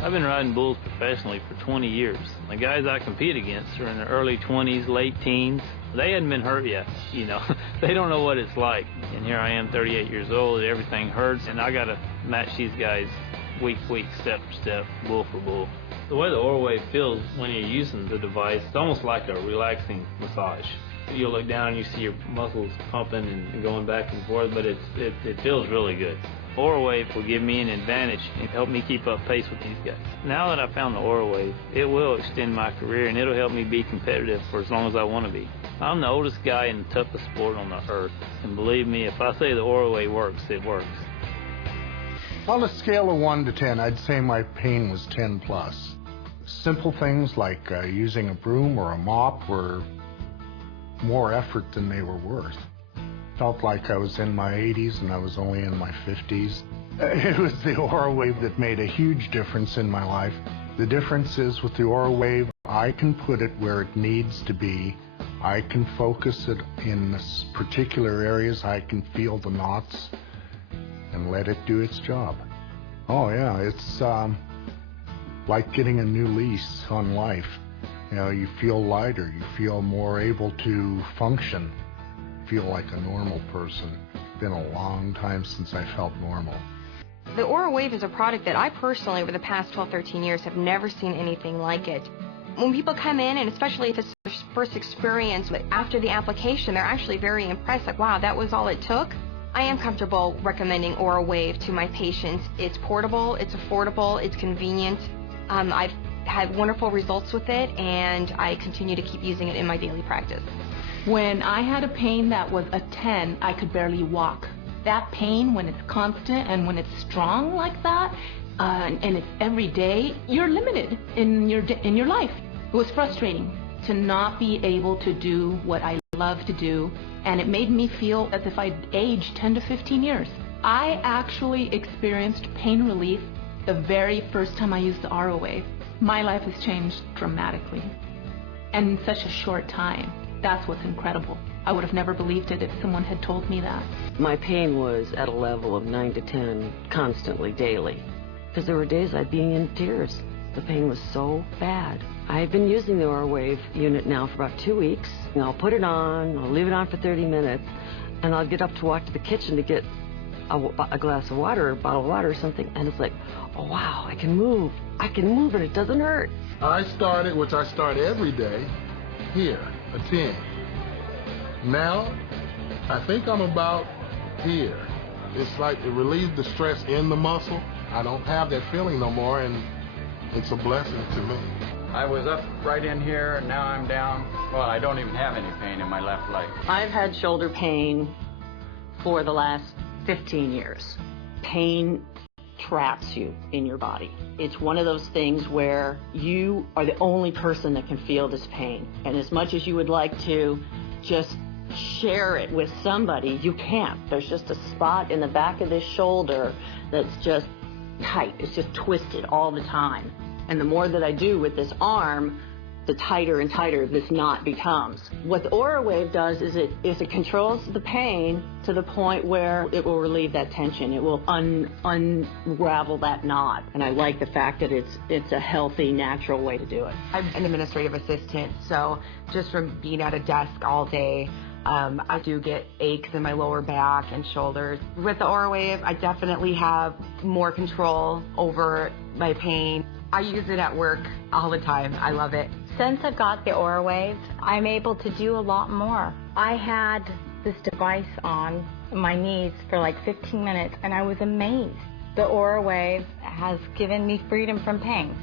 I've been riding bulls professionally for 20 years. The guys I compete against are in their early 20s, late teens. They hadn't been hurt yet, you know. They don't know what it's like. And here I am, 38 years old, everything hurts, and I got to match these guys week for week, step for step, bull for bull. The way the AuraWave feels when you're using the device, it's almost like a relaxing massage. You'll look down and you see your muscles pumping and going back and forth, but it feels really good. AuraWave will give me an advantage and help me keep up pace with these guys. Now that I found the AuraWave, it will extend my career and it'll help me be competitive for as long as I want to be. I'm the oldest guy in the toughest sport on the earth, and believe me, if I say the AuraWave works, it works. On a scale of 1 to 10, I'd say my pain was 10 plus. Simple things like using a broom or a mop were more effort than they were worth. Felt like I was in my 80s and I was only in my 50s. It was the AuraWave that made a huge difference in my life. The difference is with the AuraWave, I can put it where it needs to be. I can focus it in particular areas. I can feel the knots and let it do its job. Oh yeah, it's like getting a new lease on life. You know, you feel lighter, you feel more able to function, feel like a normal person. It's been a long time since I felt normal. The AuraWave is a product that I personally, over the past 12, 13 years, have never seen anything like it. When people come in, and especially if it's their first experience, but after the application, they're actually very impressed, like, wow, that was all it took. I am comfortable recommending AuraWave to my patients. It's portable, it's affordable, it's convenient. I've had wonderful results with it, and I continue to keep using it in my daily practice. When I had a pain that was a 10, I could barely walk. That pain, when it's constant and when it's strong like that, and it's every day, you're limited in your life. It was frustrating to not be able to do what I love to do, and it made me feel as if I'd aged 10 to 15 years. I actually experienced pain relief the very first time I used the AuraWave. My life has changed dramatically, and in such a short time. That's what's incredible. I would have never believed it if someone had told me that. My pain was at a level of 9 to 10 constantly, daily, because there were days I'd be in tears. The pain was so bad. I've been using the AuraWave unit now for about 2 weeks. And I'll put it on, I'll leave it on for 30 minutes, and I'll get up to walk to the kitchen to get a glass of water, or a bottle of water or something, and it's like, oh wow, I can move and it doesn't hurt. I started, which I start every day, here, a 10. Now, I think I'm about here. It's like it relieves the stress in the muscle. I don't have that feeling no more, and it's a blessing to me. I was up right in here, and now I'm down. Well, I don't even have any pain in my left leg. I've had shoulder pain for the last 15 years. Pain traps you in your body. It's one of those things where you are the only person that can feel this pain. And as much as you would like to just share it with somebody, you can't. There's just a spot in the back of this shoulder that's just tight. It's just twisted all the time. And the more that I do with this arm, the tighter and tighter this knot becomes. What the AuraWave does is it controls the pain to the point where it will relieve that tension. It will unravel that knot. And I like the fact that it's a healthy, natural way to do it. I'm an administrative assistant, so just from being at a desk all day, I do get aches in my lower back and shoulders. With the AuraWave, I definitely have more control over my pain. I use it at work all the time. I love it. Since I've got the AuraWave, I'm able to do a lot more. I had this device on my knees for like 15 minutes, and I was amazed. The AuraWave has given me freedom from pain.